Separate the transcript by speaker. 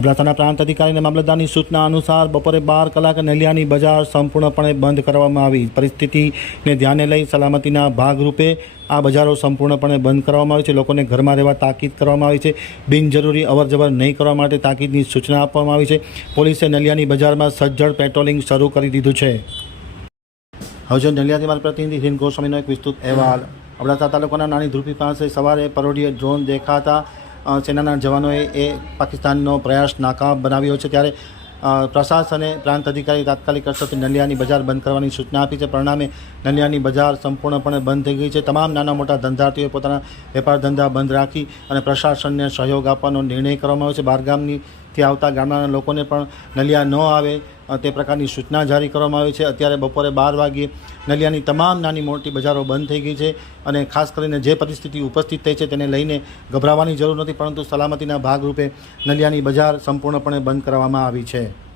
Speaker 1: અબડાસાના પ્રાંત અધિકારી અને મામલતદારની સૂચના અનુસાર બપોરે બાર કલાક નલિયાની બજાર સંપૂર્ણપણે બંધ કરવામાં આવી. પરિસ્થિતિને ધ્યાને લઈ સલામતીના ભાગરૂપે આ બજારો સંપૂર્ણપણે બંધ કરવામાં આવી છે. લોકોને ઘરમાં રહેવા તાકીદ કરવામાં આવી છે. બિનજરૂરી અવરજવર નહીં કરવા માટે તાકીદની સૂચના આપવામાં આવી છે. પોલીસે નલિયાની બજારમાં સજ્જડ પેટ્રોલિંગ શરૂ કરી દીધું છે. હવે નલિયાથી મારા પ્રતિનિધિ હિન ગોસ્વામીનો એક વિસ્તૃત અહેવાલ. અબડાસા તાલુકાના નાની ધ્રુપી પાસે સવારે પરોઢીએ ડ્રોન દેખાતા સેનાના જવાનોએ એ પાકિસ્તાનનો પ્રયાસ નાકામ બનાવ્યો છે ત્યારે પ્રશાસને પ્રાંત અધિકારી તાત્કાલિક અસરથી નલિયાની બજાર બંધ કરવાની સૂચના આપી છે. પરિણામે નલિયાની બજાર સંપૂર્ણપણે બંધ થઈ ગઈ છે. તમામ નાના મોટા ધંધાર્થીઓએ પોતાના વેપાર ધંધા બંધ રાખી અને પ્રશાસનને સહયોગ આપવાનો નિર્ણય કરવામાં આવ્યો છે. બહારગામનીથી આવતા ગામડાના લોકોને પણ નલિયા ન આવે. તે પ્રકારની સૂચના જારી કરવામાં આવી છે. અત્યારે બપોરે બાર વાગ્યે નલિયાની તમામ નાની મોટી બજારો બંધ થઈ ગઈ છે અને ખાસ કરીને જે પરિસ્થિતિ ઉપસ્થિત થઈ છે તેને લઈને ગભરાવાની જરૂર નથી, પરંતુ સલામતીના ભાગરૂપે નલિયાની બજાર સંપૂર્ણપણે બંધ કરવામાં આવી છે.